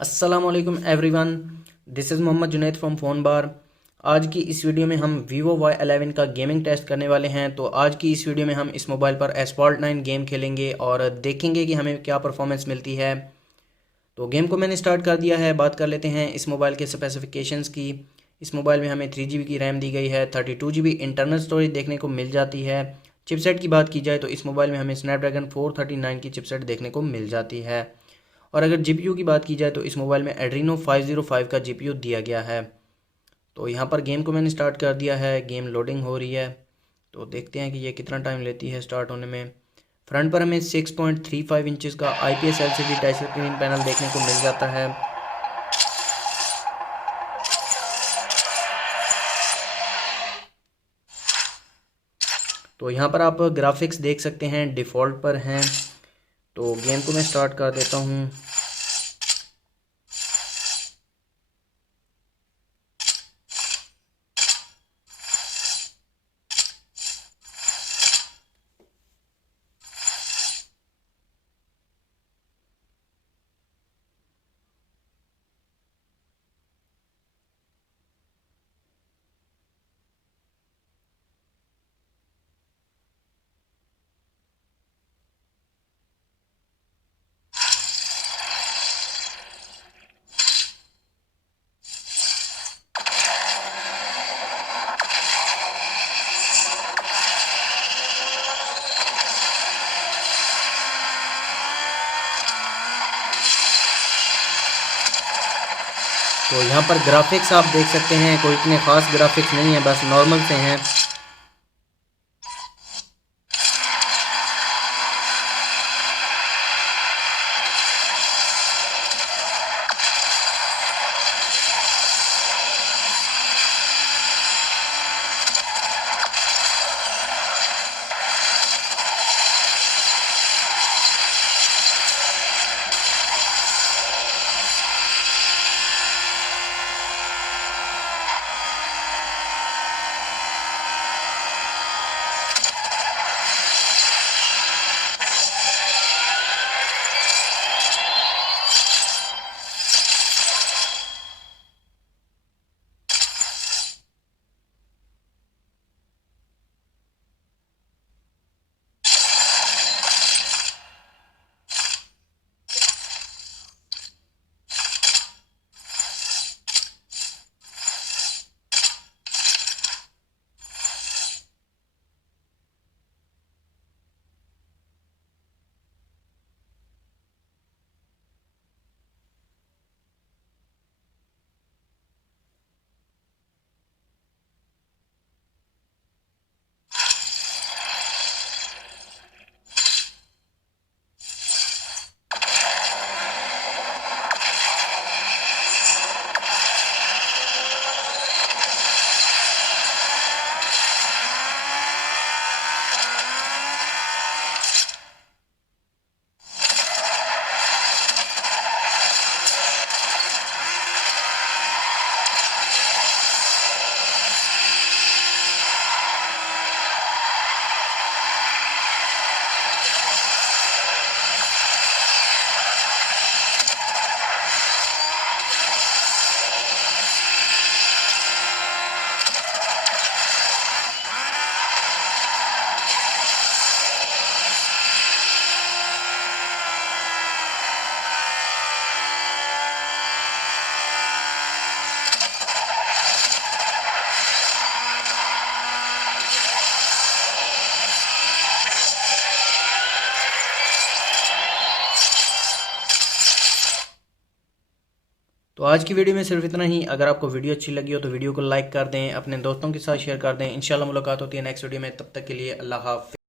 अस्सलामुअलैकुम everyone, this is Mohammad Junaid from Phonebar. आज की इस वीडियो में हम Vivo Y11 का गेमिंग टेस्ट करने वाले हैं। तो आज की इस वीडियो में हम इस मोबाइल पर एस्फॉल्ट 9 गेम खेलेंगे और देखेंगे कि हमें क्या परफॉर्मेंस मिलती है। तो गेम को मैंने स्टार्ट कर दिया है। बात कर लेते हैं इस मोबाइल के स्पेसिफिकेशंस की। इस मोबाइल में हमें 3GB की रैम दी गई है, 32GB इंटरनल स्टोरेज देखने को मिल जाती है। चिपसेट की बात की जाए तो इस मोबाइल में हमें स्नैपड्रैगन 439 की चिपसेट देखने को मिल जाती है। और अगर जीपीयू की बात की जाए तो इस मोबाइल में एड्रीनो 505 का जीपीयू दिया गया है। तो यहाँ पर गेम को मैंने स्टार्ट कर दिया है, गेम लोडिंग हो रही है। तो देखते हैं कि ये कितना टाइम लेती है स्टार्ट होने में। फ्रंट पर हमें 6.35 इंचज़ का IPS LCD touch screen panel देखने को मिल जाता है। तो यहाँ पर आप ग्राफिक्स देख सकते हैं, डिफ़ॉल्ट पर हैं। तो गेम को मैं स्टार्ट कर देता हूँ। तो यहाँ पर ग्राफिक्स आप देख सकते हैं, कोई इतने ख़ास ग्राफिक्स नहीं है, बस नॉर्मल से हैं। तो आज की वीडियो में सिर्फ इतना ही। अगर आपको वीडियो अच्छी लगी हो तो वीडियो को लाइक कर दें, अपने दोस्तों के साथ शेयर कर दें। इंशाल्लाह मुलाकात होती है नेक्स्ट वीडियो में। तब तक के लिए अल्लाह हाफ़िज़।